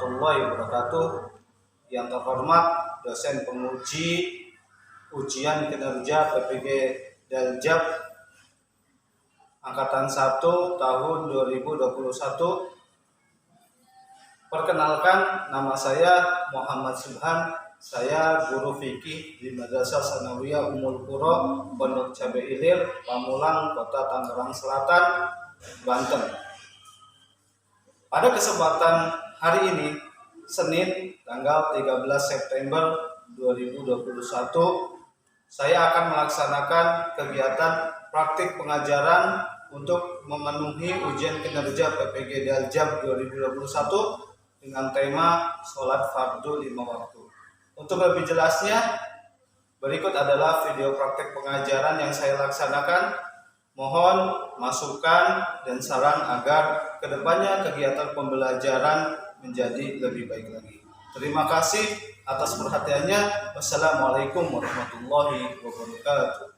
warahmatullahi wabarakatuh. Yang terhormat dosen penguji ujian kinerja PPG Daljab Angkatan 1 tahun 2021. Perkenalkan, nama saya Muhammad Subhan. Saya guru fikih di Madrasah Sanawiyah Ummul Qura, Pondok Cabe Ilir, Pamulang, Kota Tangerang Selatan, Banten. Pada kesempatan hari ini, Senin tanggal 13 September 2021, saya akan melaksanakan kegiatan praktik pengajaran untuk memenuhi ujian kinerja PPG Daljab 2021 dengan tema sholat fardu 5 waktu. Untuk lebih jelasnya, berikut adalah video praktik pengajaran yang saya laksanakan. Mohon masukan dan saran agar kedepannya kegiatan pembelajaran menjadi lebih baik lagi. Terima kasih atas perhatiannya. Wassalamualaikum warahmatullahi wabarakatuh.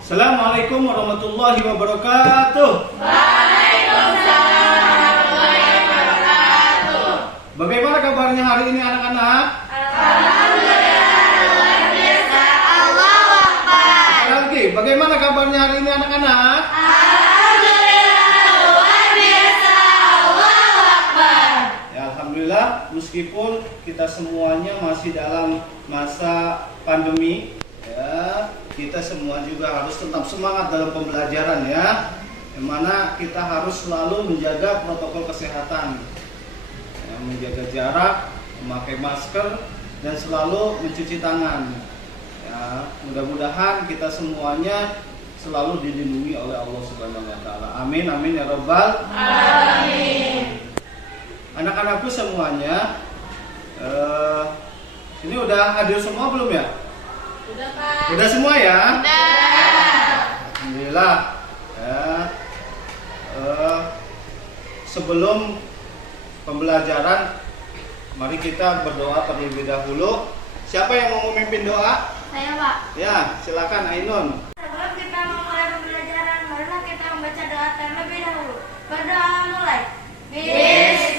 Assalamualaikum warahmatullahi wabarakatuh. Waalaikumsalam warahmatullahi wabarakatuh. Bagaimana kabarnya hari ini anak-anak? Alhamdulillah luar biasa. Allahu Akbar. Sekali lagi, bagaimana kabarnya hari ini anak-anak? Alhamdulillah luar biasa. Allahu Akbar. Ya, alhamdulillah, meskipun kita semuanya masih dalam masa pandemi, ya, kita semua juga harus tetap semangat dalam pembelajaran, ya. Yang mana kita harus selalu menjaga protokol kesehatan, ya, menjaga jarak, memakai masker, dan selalu mencuci tangan. Ya, mudah-mudahan kita semuanya selalu dilindungi oleh Allah Subhanahu wa taala. Amin amin ya rabbal Amin. Anak-anakku semuanya, ini udah hadir semua belum ya? Udah, Pak. Udah semua ya? Udah. Alhamdulillah. Ya. Sebelum pembelajaran, mari kita berdoa terlebih dahulu. Siapa yang mau memimpin doa? Saya, Pak. Ya, silakan Ainun. Sebelum kita memulai pembelajaran, marilah kita membaca doa terlebih dahulu. Berdoa mulai. Bismillahirrahmanirrahim.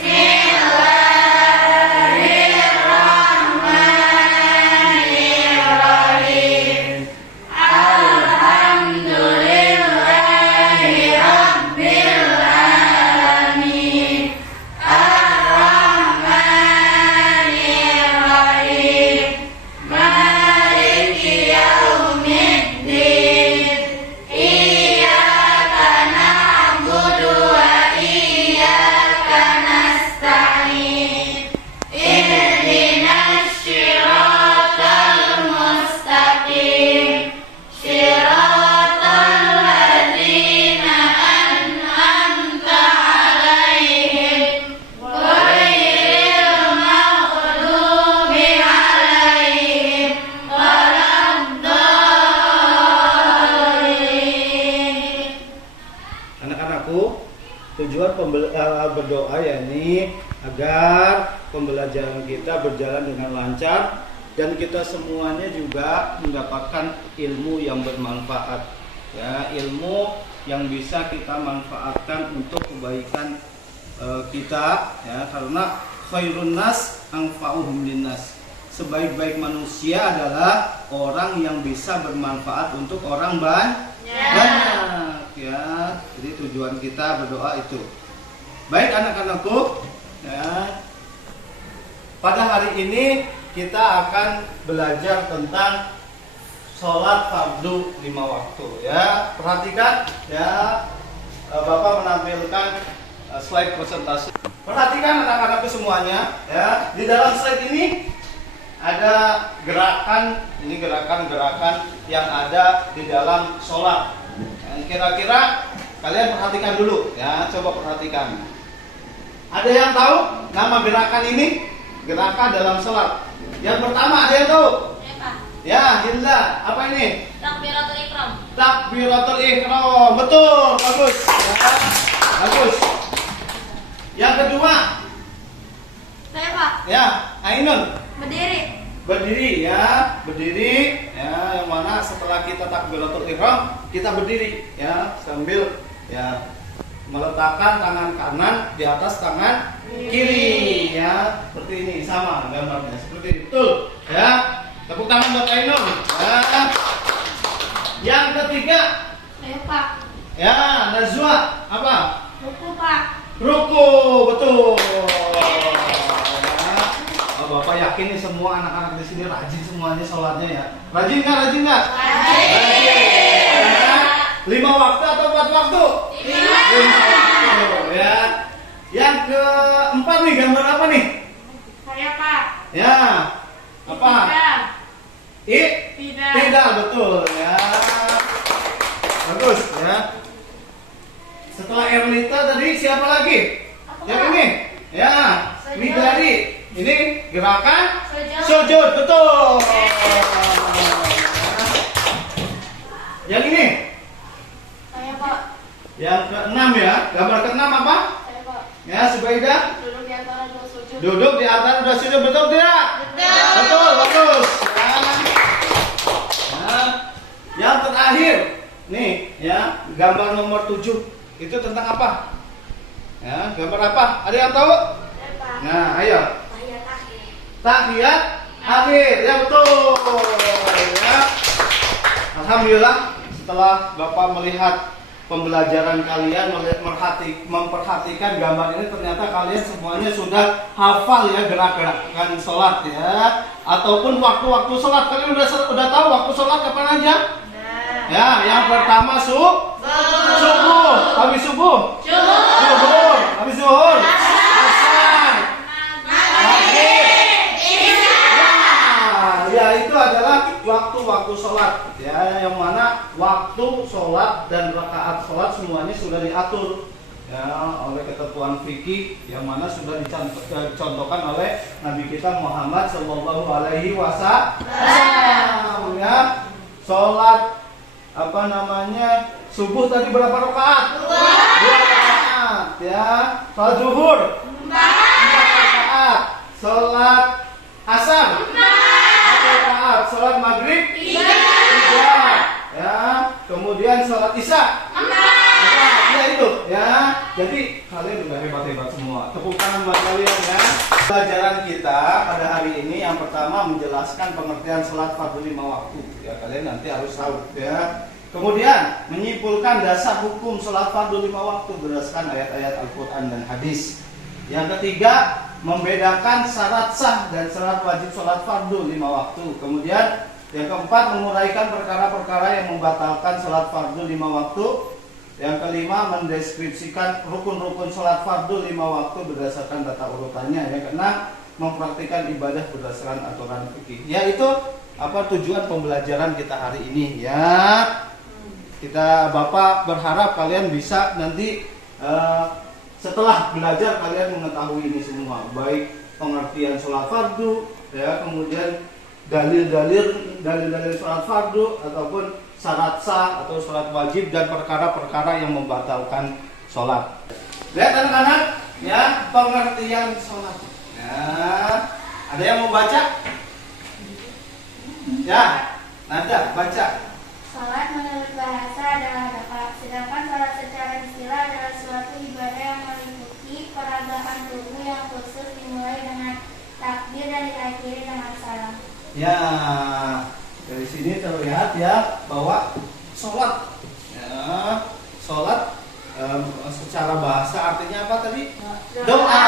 Alhamdulillahi Rabbil Alamin. Ar-Rahmanir-Rahim. Maliki Yaumiddin. Iyyaka na'budu wa iyyaka nasta'in. Ihdinas siratal mustaqim. Siratal ladzina an'amta 'alaihim ghairil maghdubi 'alaihim waladdallin. Anak-anakku, tujuan berdoa yakni agar pembelajaran kita berjalan dengan lancar dan kita semuanya juga mendapatkan ilmu yang bermanfaat, ya, ilmu yang bisa kita manfaatkan untuk kebaikan kita, ya, karena khairun nas anfa'uhum linnas. Sebaik-baik manusia adalah orang yang bisa bermanfaat untuk orang banyak, ya. Jadi tujuan kita berdoa itu. Baik anak-anakku, ya. Pada hari ini kita akan belajar tentang sholat fardu 5 waktu, ya. Perhatikan, ya, Bapak menampilkan slide presentasi. Perhatikan anak-anakku semuanya, ya. Di dalam slide ini ada gerakan, ini gerakan-gerakan yang ada di dalam sholat. Kira-kira kalian perhatikan dulu, ya. Coba perhatikan. Ada yang tahu nama gerakan ini? Gerakan dalam sholat. Yang pertama ada yang tahu? Ya, Hilda. Apa ini? Takbiratul Ihram. Takbiratul Ihram. Betul, bagus. Ya, bagus. Yang kedua? Saya, Pak. Ya, Ainun. Berdiri. Berdiri, ya, berdiri, ya, yang mana setelah kita takbiratul ihram kita berdiri, ya, sambil, ya, meletakkan tangan kanan di atas tangan kiri, ya. Seperti ini, sama gambarnya. Seperti itu. Betul, ya. Tepuk tangan buat Ainul. Ya. Yang ketiga, Ayo Pak. ya, Najwa, apa? Buku Pak. Ruku, betul. Ya. Oh, Bapak yakin nih semua anak-anak di sini rajin semuanya sholatnya ya. Rajin nggak? Rajin nggak? Rajin. Ya. 5 waktu atau 4 waktu? 5 waktu. Ya. Yang keempat nih, gambar apa nih? Saya Pak. Ya. Apa? Tidak. Tidak, betul ya. Bagus ya. Setelah Erlita tadi siapa lagi? Yang ini? Ya, Midari. Ini gerakan sujud, betul. Yang ini? Saya Pak. Yang keenam ya. Gambar keenam apa? Saya Pak. Ya, Subaidah. Duduk di antara dua sujud. Duduk di atas dua sujud, betul tidak? Betul, bagus. Ya. Yang terakhir, nih ya, gambar nomor 7 itu tentang apa? Ya, gambar apa? Ada yang tahu? Saya Pak. Nah, ayo. Tahiyat akhir. Tahiyat akhir, ya betul. Ya. Alhamdulillah, setelah Bapak melihat pembelajaran kalian, memperhatikan gambar ini, ternyata kalian semuanya sudah hafal ya gerak-gerakan sholat ya, ataupun waktu-waktu sholat. Kalian udah tahu waktu sholat kapan aja? Ya, yang pertama subuh, habis subuh, zuhur, habis zuhur, asar, maghrib, ya itu adalah waktu-waktu sholat ya, yang mana waktu sholat dan rakaat sholat semuanya sudah diatur ya oleh ketentuan fikih, yang mana sudah dicontohkan oleh Nabi kita Muhammad Shallallahu Alaihi Wasallam ya. Sholat apa namanya, subuh tadi berapa rakaat? 2 rakaat ya. Sholat zuhur 4 rakaat. Sholat asar 4 rakaat. Sholat maghrib 3 ya. Kemudian sholat isya 4. Ya itu ya. Jadi kalian udah hebat-hebat semua. Tepuk tangan buat kalian ya. Pelajaran kita pada hari ini yang pertama menjelaskan pengertian sholat fardu 5 waktu ya, kalian nanti harus tahu ya. Kemudian menyimpulkan dasar hukum sholat fardu 5 waktu berdasarkan ayat-ayat Al-Quran dan hadis. Yang ketiga, membedakan syarat sah dan syarat wajib sholat fardu 5 waktu. Kemudian yang keempat, menguraikan perkara-perkara yang membatalkan sholat fardu 5 waktu. Yang kelima, mendeskripsikan rukun-rukun sholat fardu 5 waktu berdasarkan tata urutannya. Yang keenam, mempraktikkan ibadah berdasarkan aturan fikih. Ya, itu apa tujuan pembelajaran kita hari ini ya. Bapak berharap kalian bisa nanti setelah belajar kalian mengetahui ini semua, baik pengertian sholat fardu ya, kemudian dalil-dalil sholat fardu ataupun syarat sah atau sholat wajib dan perkara-perkara yang membatalkan sholat. Lihat anak-anak ya, pengertian sholat ya. Ada yang mau baca? Ya, Nada baca. Salat menurut bahasa adalah dapat, sedangkan salat secara istilah adalah suatu ibadah yang meliputi peragaan tubuh yang khusus dimulai dengan takbir dan diakhiri dengan salam. Ya, dari sini terlihat ya bahwa sholat, ya, sholat secara bahasa artinya apa tadi? Doa,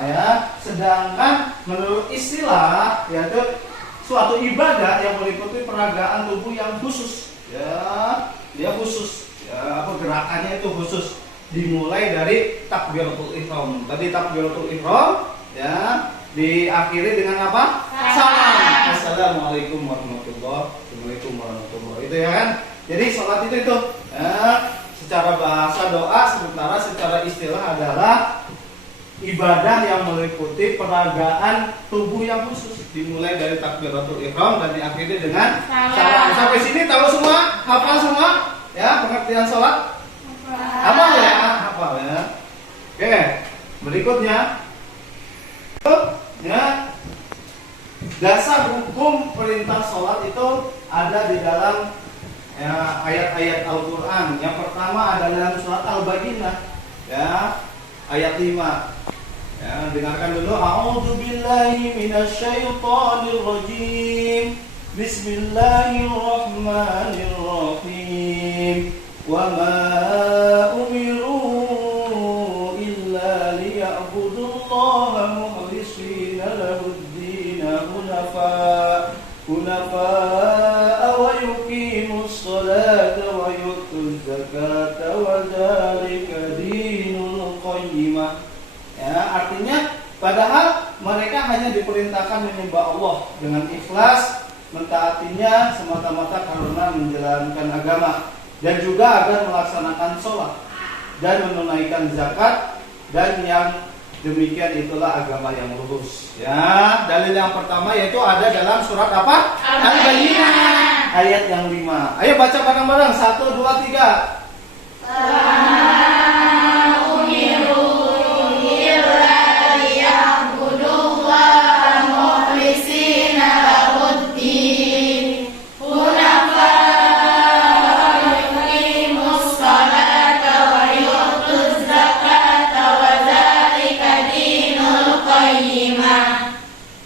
ya. Sedangkan menurut istilah yaitu suatu ibadah yang meliputi peragaan tubuh yang khusus, ya, dia khusus, ya, apa gerakannya itu khusus, dimulai dari takbiratul ihram. Tadi takbiratul ihram, ya, diakhiri dengan apa? Salam. Assalamualaikum warahmatullahi wabarakatuh. Itu ya kan? Jadi sholat itu, ya, secara bahasa doa, sementara secara istilah adalah ibadah yang meliputi peragaan tubuh yang khusus, dimulai dari takbiratul ihram dan diakhiri dengan salam. Sampai sini tahu semua? Hafal semua? Ya, pengertian sholat? Hafal ya? Hafal ya. Oke, berikutnya ya, dasar hukum perintah sholat itu ada di dalam ya, ayat-ayat Al-Quran. Yang pertama adalah dalam surat Al-Baqarah, ya, ayat 5. Ya, dengarkan dulu. A'udzubillahi minasyaitonir rajim. Bismillahirrahmanirrahim. Wa ma umiru illa liya'budullaha mukhlishina lahud-din hunafa wa yuqimus salata wa yutuz zakata wa dzalika dinul qayyimah. Ya, artinya padahal mereka hanya diperintahkan menyembah Allah dengan ikhlas, mentaatinya semata-mata karena menjalankan agama, dan juga agar melaksanakan sholat dan menunaikan zakat, dan yang demikian itulah agama yang lurus. Ya, dalil yang pertama yaitu ada dalam surat apa? Al-Baqarah ayat yang 5. Ayo baca bareng-bareng. 1, 2, 3.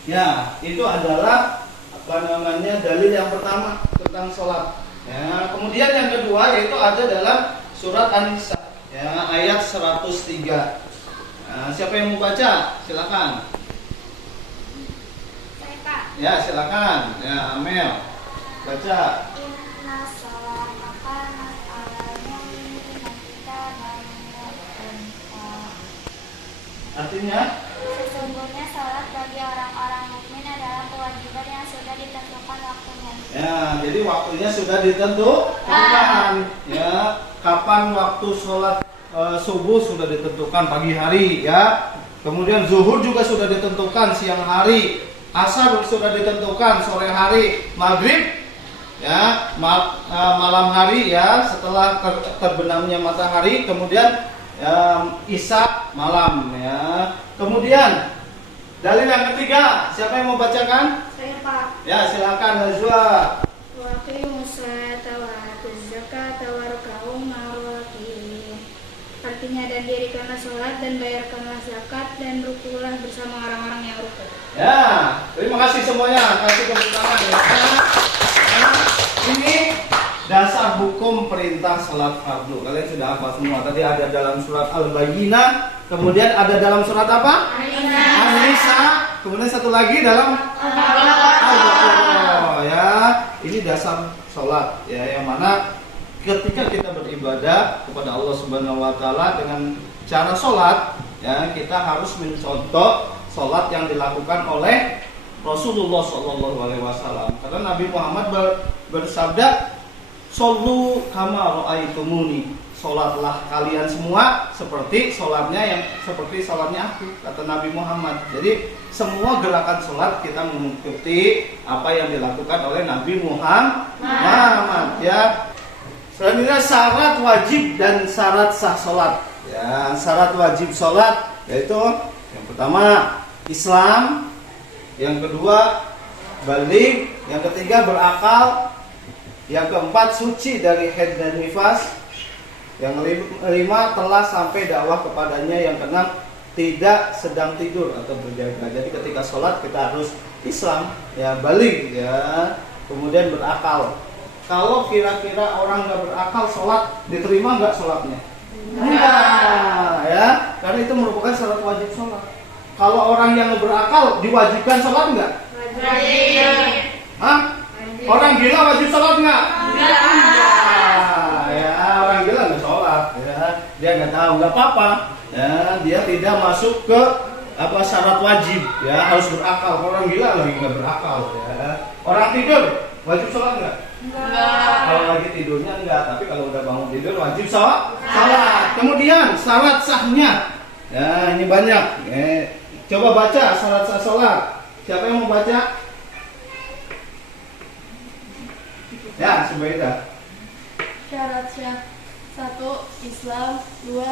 Ya, itu adalah dalil yang pertama tentang sholat. Ya, kemudian yang kedua yaitu ada dalam surat An-Nisa, ya, ayat 103. Nah, siapa yang mau baca? Silakan. Saya, Pak. Ya, silakan. Ya, Amel. Baca. Inna sholata kanat 'alal mu'minina kitaban mawquta. Artinya? Sesungguhnya salat bagi orang-orang mukmin adalah kewajiban yang sudah ditentukan waktunya. Ya, jadi waktunya sudah ditentukan. Ya, kapan waktu sholat subuh sudah ditentukan pagi hari, ya. Kemudian zuhur juga sudah ditentukan siang hari, asar sudah ditentukan sore hari, maghrib, ya, malam hari, ya, setelah terbenamnya matahari, kemudian isya malam, ya. Kemudian dalil yang ketiga, siapa yang mau bacakan? Saya, Pak. Ya, silakan Najwa. Wa aqimus sholata wa atuz zakata warka'u ma'ar raki'in. Artinya, dan dirikanlah sholat dan bayarkanlah zakat dan rukulah bersama orang-orang yang ruku. Ya, terima kasih semuanya. Kasih tepuk tangan, ya. Nah, ini dasar hukum perintah salat fardu. Kalian sudah hafal semua. Tadi ada dalam surat Al-Baqarah, kemudian ada dalam surat apa? An-Nisa. Kemudian satu lagi dalam Al-Baqarah. Ya, ini dasar salat, ya, yang mana ketika kita beribadah kepada Allah Subhanahu wa taala dengan cara salat, ya, kita harus mencontoh salat yang dilakukan oleh Rasulullah SAW. Karena Nabi Muhammad bersabda, "Shollu kama ra'aitumuni." Salatlah kalian semua seperti salatnya aku, kata Nabi Muhammad. Jadi semua gerakan salat kita mengikuti apa yang dilakukan oleh Nabi Muhammad, ya. Selanjutnya syarat wajib dan syarat sah salat. Ya, syarat wajib salat yaitu yang pertama Islam, yang kedua baligh, yang ketiga berakal, yang keempat suci dari haid dan nifas, yang kelima telah sampai dakwah kepadanya, yang keenam tidak sedang tidur atau berjaga. Jadi ketika sholat kita harus Islam, ya, baligh, ya, kemudian berakal. Kalau kira-kira orang nggak berakal sholat, diterima nggak sholatnya? Enggak, ya, karena itu merupakan syarat wajib sholat. Kalau orang yang berakal diwajibkan sholat nggak? Wajib. Hah? Orang gila wajib sholat nggak? Enggak. Ya, orang gila nggak sholat, ya, dia nggak tahu, nggak apa-apa, ya, dia tidak masuk ke syarat wajib, ya, harus berakal. Orang gila lagi nggak berakal, ya. Orang tidur wajib sholat nggak? Enggak. Kalau lagi tidurnya enggak, tapi kalau udah bangun tidur wajib sholat. Kemudian syarat sahnya, ya, ini banyak. Coba baca syarat sah sholat. Siapa yang mau baca? Ya, Subaidah. Syarat sah: 1. Islam, 2.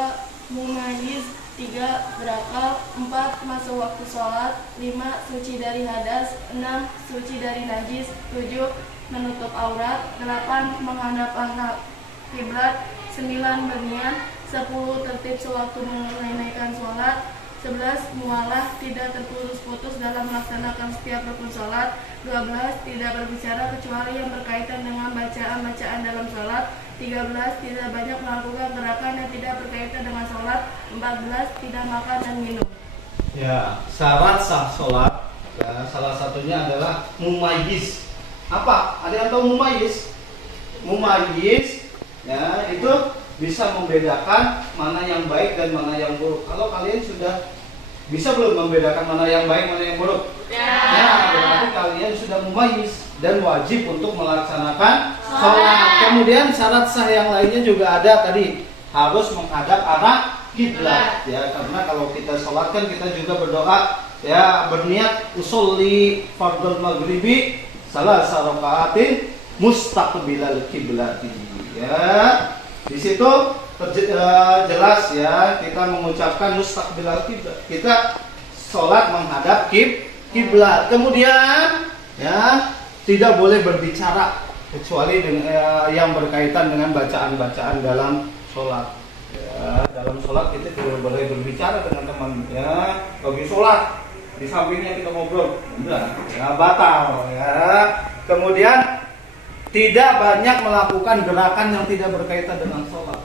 Mumayyiz, 3. Berakal. 4. Masuk waktu sholat. 5. Suci dari hadas. 6. Suci dari najis. 7. Menutup aurat. 8. Menghadap kiblat. 9. Berniat. 10. Tertib sewaktu menunaikan sholat. 11. Mualah, tidak terputus-putus dalam melaksanakan setiap rukun sholat. 12. Tidak berbicara kecuali yang berkaitan dengan bacaan-bacaan dalam sholat. 13. Tidak banyak melakukan gerakan yang tidak berkaitan dengan sholat. 14. Tidak makan dan minum. Ya, syarat sah sholat salah satunya adalah mumayyiz. Apa? Ada yang tahu mumayyiz? Mumayyiz, ya, itu bisa membedakan mana yang baik dan mana yang buruk. Kalau kalian sudah bisa belum membedakan mana yang baik, mana yang buruk? Ya, berarti kalian sudah mumayyiz dan wajib untuk melaksanakan sholat. Kemudian syarat sah yang lainnya juga ada tadi, harus menghadap arah kiblat. Ya, karena kalau kita sholat kan kita juga berdoa, ya, berniat usolli fardhul maghribi salasa rakaatin mustaqbilal kiblati. Ya, di situ jelas ya, kita mengucapkan mustaqbilal kiblat. Kita sholat menghadap kiblat. Kemudian ya, tidak boleh berbicara kecuali dengan yang berkaitan dengan bacaan-bacaan dalam sholat. Ya, dalam sholat kita tidak boleh berbicara dengan teman. Ya, bagi sholat di sampingnya kita ngobrol, enggak, ya, batal. Ya. Kemudian tidak banyak melakukan gerakan yang tidak berkaitan dengan sholat.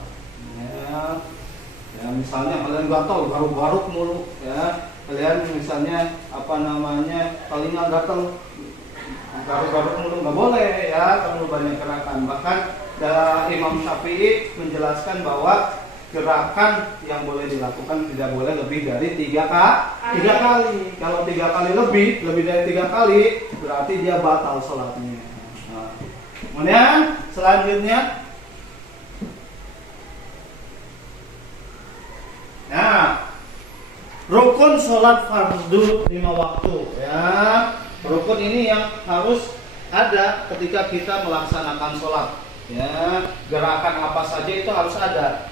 Ya, misalnya kalian gatal, garuk-garuk mulu, ya. Kalian misalnya telinga gatal, garuk-garuk mulu, nggak boleh, ya. Terlalu banyak gerakan. Bahkan Imam Syafi'i menjelaskan bahwa gerakan yang boleh dilakukan tidak boleh lebih dari 3 kali. Kalau 3 kali lebih dari 3 kali, berarti dia batal sholatnya. Nah, kemudian selanjutnya, nah, rukun sholat fardu 5 waktu, ya. Rukun ini yang harus ada ketika kita melaksanakan sholat. Ya, gerakan apa saja itu harus ada.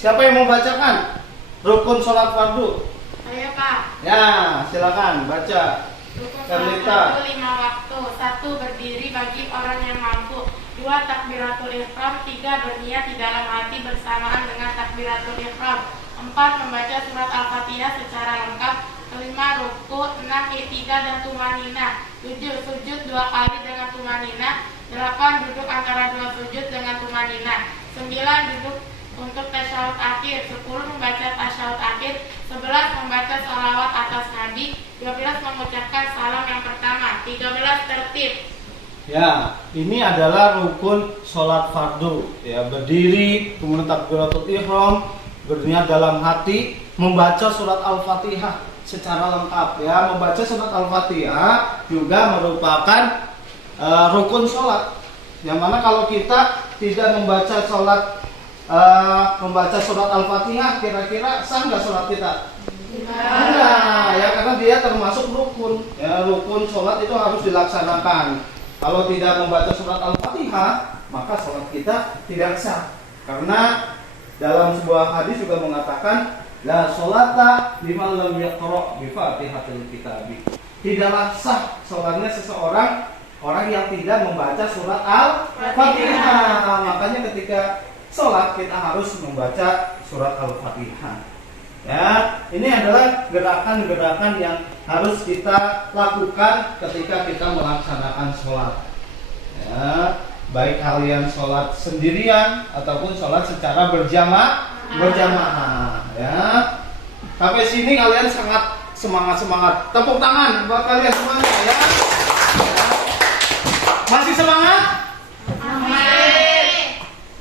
Siapa yang mau bacakan rukun sholat fardu? Ayo Pak. Ya, silakan baca. Rukun sholat Karlita. fardu 5 waktu. 1. Berdiri bagi orang yang mampu. 2. Takbiratul ihram. 3. Berniat di dalam hati bersamaan dengan takbiratul ihram. 4. Membaca surat Al-Fatihah secara lengkap. 5. Ruku. 6. I'tidal dan tumanina. 7. Sujud 2 kali dengan tumanina. 8. Duduk antara 2 sujud dengan tumanina. 9. Duduk untuk tasyahud akhir. 10. Membaca tasyahud akhir. 11. Membaca sholawat atas Nabi. 12. Mengucapkan salam yang pertama. 13. Tertib. Ya, ini adalah rukun sholat fardu. Ya, berdiri, kemudian takbiratul ihram, berniat dalam hati, membaca surat Al-Fatihah secara lengkap. Ya, membaca surat Al-Fatihah juga merupakan rukun sholat. Yang mana kalau kita tidak membaca surat Al-Fatihah, kira-kira sah nggak sholat kita? Enggak, ya, karena dia termasuk rukun. Ya, rukun sholat itu harus dilaksanakan. Kalau tidak membaca surat Al-Fatihah, maka sholat kita tidak sah. Karena dalam sebuah hadis juga mengatakan, la sholata liman lam yaqra' bi Fatihatil Kitab. Tidaklah sah sholatnya seseorang orang yang tidak membaca surat Al-Fatihah. Makanya ketika sholat kita harus membaca surat Al-Fatihah. Ya, ini adalah gerakan-gerakan yang harus kita lakukan ketika kita melaksanakan sholat. Ya, baik kalian sholat sendirian ataupun sholat secara berjamaah. Ya, sampai sini kalian sangat semangat. Tepuk tangan buat kalian semuanya, ya. Masih semangat?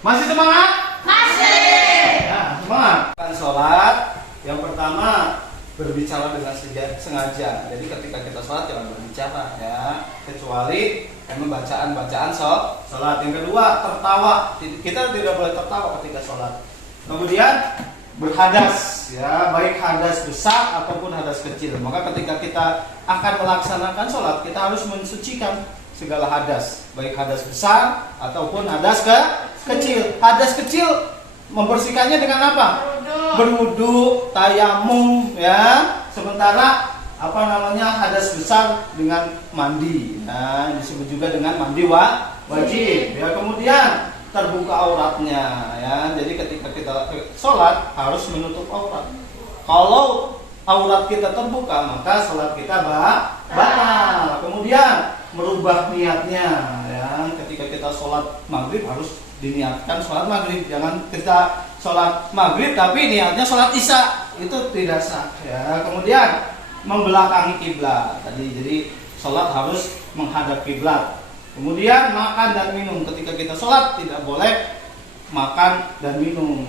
Masih semangat? Masih. Ya, semangat. Sholat yang pertama, berbicara dengan sengaja. Jadi ketika kita sholat jangan berbicara, ya, kecuali bacaan sholat. Yang kedua, tertawa. Kita tidak boleh tertawa ketika sholat. Kemudian berhadas, ya, baik hadas besar ataupun hadas kecil. Maka ketika kita akan melaksanakan sholat, kita harus mensucikan segala hadas, baik hadas besar ataupun hadas kecil. Hadas kecil membersihkannya dengan apa? berwudu, tayamum, ya. Sementara hadas besar dengan mandi. Nah, disebut juga dengan mandi wajib. Ya, kemudian terbuka auratnya, ya. Jadi ketika kita sholat harus menutup aurat. Kalau aurat kita terbuka, maka sholat kita batal. Kemudian merubah niatnya, ya. Ketika kita sholat maghrib harus diniatkan sholat maghrib. Jangan kita sholat maghrib tapi niatnya sholat isya, itu tidak sah, ya. Kemudian membelakangi kiblat tadi, jadi sholat harus menghadap kiblat. Kemudian makan dan minum, ketika kita sholat tidak boleh makan dan minum.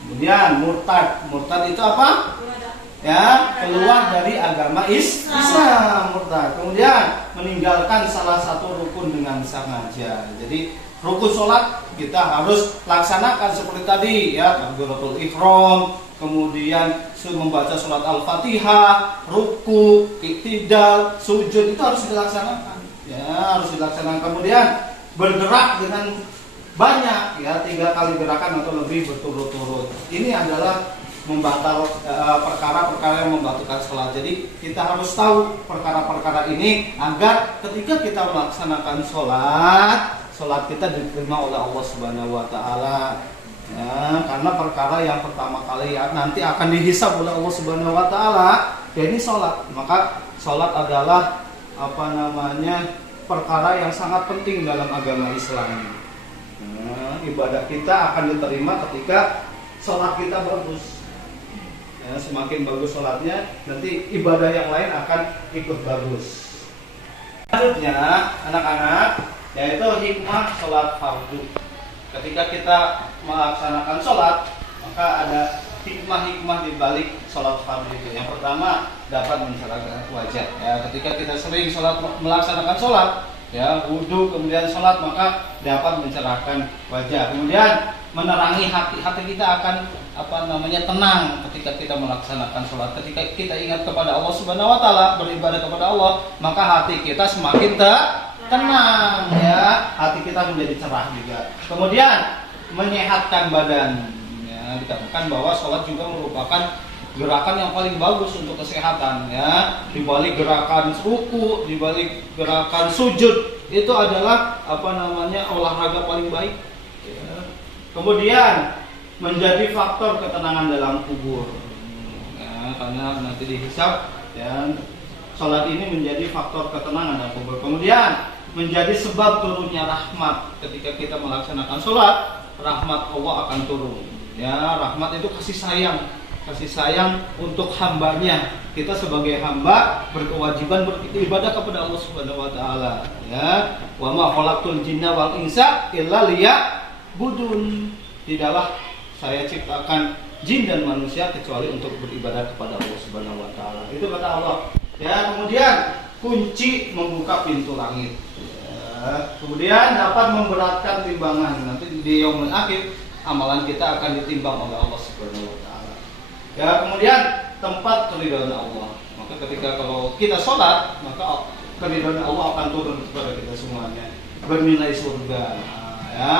Kemudian murtad itu apa? Ya, keluar dari agama Islam, murtad. Kemudian meninggalkan salah satu rukun dengan sengaja. Jadi rukun sholat kita harus laksanakan seperti tadi, ya, takbiratul ihram, kemudian membaca surat Al-Fatihah, ruku, iktidal, sujud, itu harus dilaksanakan. Ya, harus dilaksanakan. Kemudian bergerak dengan banyak, ya, 3 kali gerakan atau lebih berturut-turut. Ini adalah perkara-perkara yang membatalkan sholat. Jadi kita harus tahu perkara-perkara ini agar ketika kita melaksanakan sholat kita diterima oleh Allah Subhanahu wa taala. Ya, karena perkara yang pertama kali nanti akan dihisab oleh Allah Subhanahu wa taala, ya ini sholat. Maka sholat adalah perkara yang sangat penting dalam agama Islam. Nah, ibadah kita akan diterima ketika sholat kita bagus. Ya, semakin bagus sholatnya, nanti ibadah yang lain akan ikut bagus. Selanjutnya, anak-anak, yaitu hikmah sholat fardu. Ketika kita melaksanakan sholat, maka ada hikmah-hikmah di balik sholat fardu itu. Yang pertama, dapat mencerahkan wajah. Ya, ketika kita sering melaksanakan sholat, ya, wudu kemudian sholat, maka dapat mencerahkan wajah. Kemudian menerangi hati kita akan tenang ketika kita melaksanakan sholat. Ketika kita ingat kepada Allah Subhanahu wa taala, beribadah kepada Allah, maka hati kita semakin tenang, ya, hati kita menjadi cerah juga. Kemudian menyehatkan badan, ya, dikatakan bahwa sholat juga merupakan gerakan yang paling bagus untuk kesehatan, ya. Di balik gerakan ruku, di balik gerakan sujud, itu adalah olahraga paling baik, ya. Kemudian menjadi faktor ketenangan dalam kubur, ya, karena nanti dihisab, ya. Sholat ini menjadi faktor ketenangan dalam kubur. Kemudian menjadi sebab turunnya rahmat. Ketika kita melaksanakan sholat, rahmat Allah akan turun, ya. Rahmat itu kasih sayang untuk hambanya. Kita sebagai hamba berkewajiban beribadah kepada Allah Subhanahu wa taala, ya. Wa ma khalaqtul jinna wal insa illa liya'budun. Tidaklah saya ciptakan jin dan manusia kecuali untuk beribadah kepada Allah Subhanahu wa taala. Itu kata Allah. Ya, kemudian kunci membuka pintu langit. Ya, kemudian dapat memberatkan timbangan. Nanti di yaumul akhir amalan kita akan ditimbang oleh Allah Subhanahu wa taala. Ya, kemudian tempat keridhaan Allah. Maka ketika kalau kita sholat, maka keridhaan Allah akan turun kepada kita semuanya. Bernilai surga. Ya,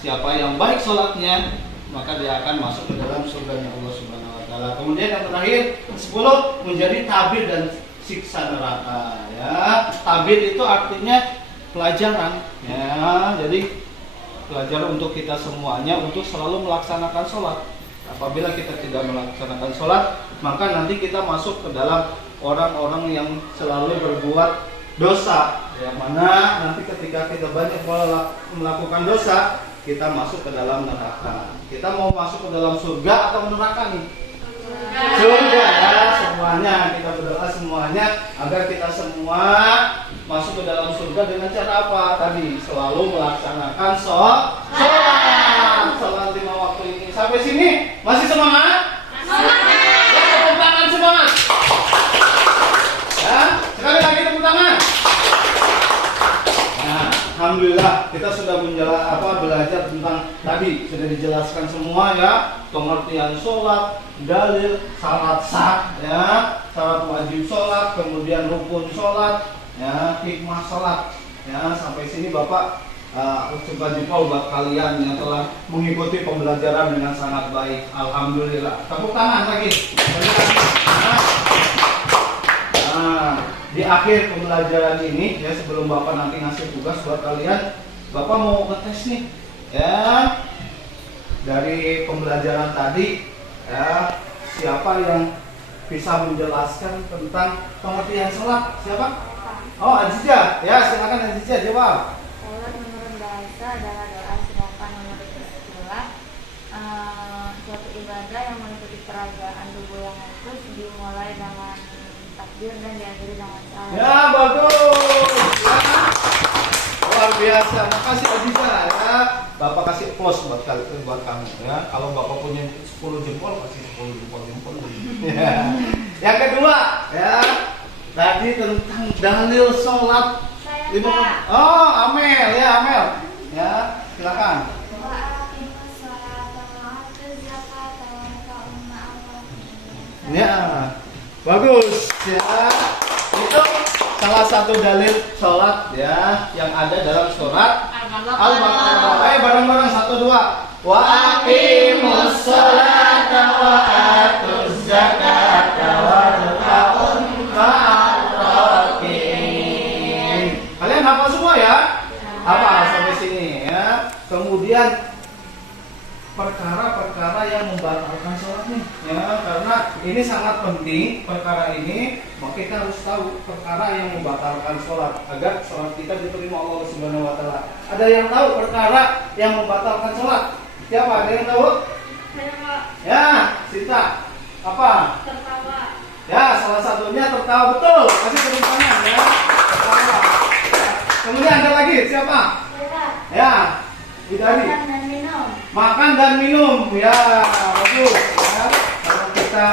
siapa yang baik sholatnya, maka dia akan masuk ke dalam surganya Allah Subhanahu wa taala. Kemudian yang terakhir 10 menjadi tabir dan siksa neraka, ya. Tabir itu artinya pelajaran, ya. Jadi pelajaran untuk kita semuanya untuk selalu melaksanakan sholat. Apabila kita tidak melaksanakan sholat, maka nanti kita masuk ke dalam orang-orang yang selalu berbuat dosa, yang mana nanti ketika kita banyak melakukan dosa, kita masuk ke dalam neraka. Kita mau masuk ke dalam surga atau neraka nih? Surga, ya, semuanya. Kita berdoa semuanya agar kita semua masuk ke dalam surga dengan cara apa? Tadi selalu melaksanakan sholat 5 waktu ini. Sampai sini masih semangat? Semangat. Ya, tepuk tangan semangat. Ya, sekali lagi tepuk tangan. Nah, alhamdulillah kita sudah belajar tentang tadi sudah dijelaskan semua, ya, pengertian sholat, dalil, syarat sah, ya, syarat wajib sholat, kemudian rukun sholat, ya, hikmah sholat, ya. Sampai sini Bapak ucapan jempol buat kalian yang telah mengikuti pembelajaran dengan sangat baik. Alhamdulillah. Tepuk tangan lagi. Nah, di akhir pembelajaran ini ya, sebelum Bapak nanti ngasih tugas buat kalian, Bapak mau ngetes nih ya, dari pembelajaran tadi ya, siapa yang bisa menjelaskan tentang pengertian sholat? Siapa? Oh, Azizah. Ya, silakan Azizah jawab. Sholat menurut bahasa adalah doa, sedangkan menurut istilah suatu ibadah yang meliputi peragaan tubuh yang khusus, dimulai dengan takbir dan diakhiri dengan salam. Ya, bagus. Ya. Luar biasa. Makasih Azizah ya. Bapak kasih plus buat kamu ya. Kalau Bapak punya 10 jempol, kasih 10 jempol. Ya. Yang kedua ya, tadi tentang dalil sholat. Oh, Amel ya, Amel. Ya, silakan. Ya, bagus ya. Itu salah satu dalil sholat ya yang ada dalam surat Al-Baqarah. Ayo bareng-bareng 1 2. Wa aqimus sholata wa atuz zakata warka'un ma'ar-raki'in. Kalian hafal semua ya? Hafal sampai sini ya. Kemudian perkara-perkara yang membatalkan sholat nih ya, karena ini sangat penting perkara ini, maka kita harus tahu perkara yang membatalkan sholat agar sholat kita diterima Allah Subhanahu Wa Taala. Ada yang tahu perkara yang membatalkan sholat? Siapa? Ada yang tahu? Ya, Sita. Apa? Tertawa. Ya, salah satunya tertawa, betul. Kasih tepuk tangan ya. Tertawa. Kemudian ada lagi siapa? Ya. Widari. Makan dan minum. Makan dan minum, ya bagus. Ya. Kalau kita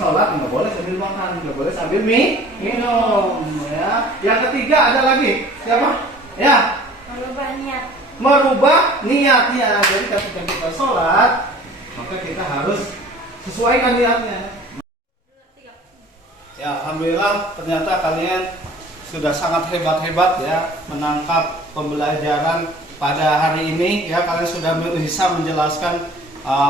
sholat nggak boleh sambil makan, nggak boleh sambil minum. Ya. Yang ketiga ada lagi, siapa? Ya. Merubah niat. Merubah niatnya. Jadi ketika kita sholat, maka kita harus sesuaikan niatnya. Ya, alhamdulillah ternyata kalian sudah sangat hebat-hebat ya menangkap pembelajaran pada hari ini ya. Kalian sudah bisa menjelaskan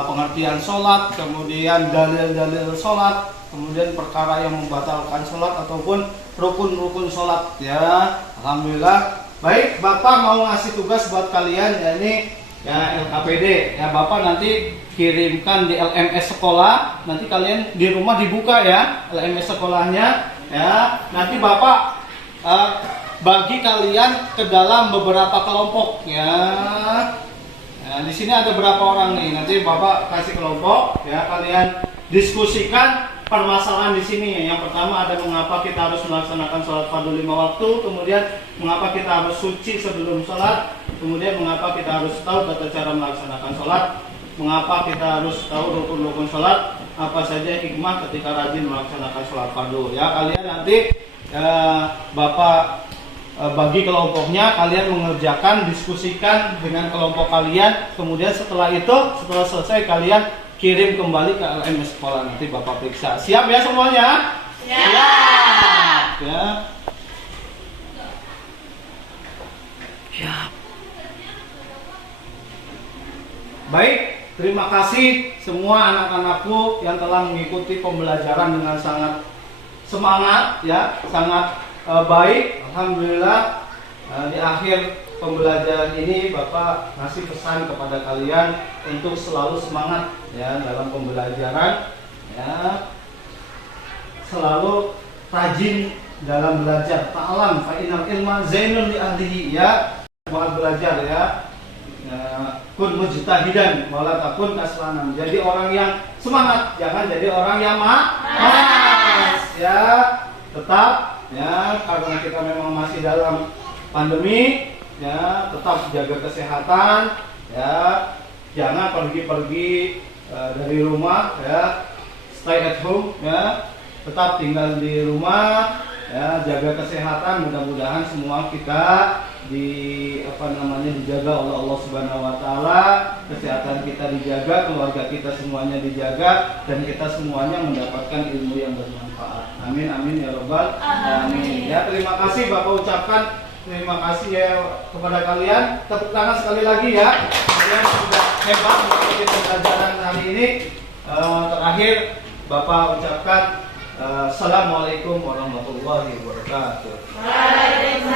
pengertian sholat, kemudian dalil-dalil sholat, kemudian perkara yang membatalkan sholat ataupun rukun-rukun sholat ya. Alhamdulillah. Baik, Bapak mau ngasih tugas buat kalian ya, ini ya LKPD ya. Bapak nanti kirimkan di LMS sekolah, nanti kalian di rumah dibuka ya LMS sekolahnya ya. Nanti Bapak bagi kalian ke dalam beberapa kelompok ya. Nah, di sini ada berapa orang nih? Nanti Bapak kasih kelompok ya, kalian diskusikan permasalahan di sini. Yang pertama ada mengapa kita harus melaksanakan sholat fardu 5 waktu, kemudian mengapa kita harus suci sebelum sholat, kemudian mengapa kita harus tahu tata cara melaksanakan sholat, mengapa kita harus tahu rukun-rukun sholat, apa saja hikmah ketika rajin melaksanakan sholat fardu ya. Kalian nanti Bapak bagi kelompoknya, kalian mengerjakan, diskusikan dengan kelompok kalian, kemudian setelah selesai kalian kirim kembali ke LMS sekolah, nanti Bapak periksa. Siap ya semuanya? Siap. Ya. Siap. Baik, terima kasih semua anak-anakku yang telah mengikuti pembelajaran dengan sangat semangat ya, sangat baik. Alhamdulillah. Di akhir pembelajaran ini Bapak ngasih pesan kepada kalian untuk selalu semangat ya dalam pembelajaran ya, selalu rajin dalam belajar. Ta'alam fa innal ilma zainun li ahlihi ya, buat belajar ya. Kun mujtahidan wala takun kaslanan. Jadi orang yang semangat, jangan jadi orang yang malas ya. Tetap ya, karena kita memang masih dalam pandemi ya, tetap jaga kesehatan ya, jangan pergi-pergi dari rumah ya, stay at home ya, tetap tinggal di rumah ya, jaga kesehatan. Mudah-mudahan semua kita dijaga oleh Allah Subhanahu Wa Taala, kesehatan kita dijaga, keluarga kita semuanya dijaga, dan kita semuanya mendapatkan ilmu yang bermanfaat. Amin amin ya robbal alamin. Ya, terima kasih Bapak ucapkan Terima kasih ya kepada kalian. Tepuk tangan sekali lagi ya. Kalian sudah hebat mengikuti pembelajaran hari ini. Terakhir Bapak ucapkan Assalamualaikum warahmatullahi wabarakatuh. Waalaikumsalam.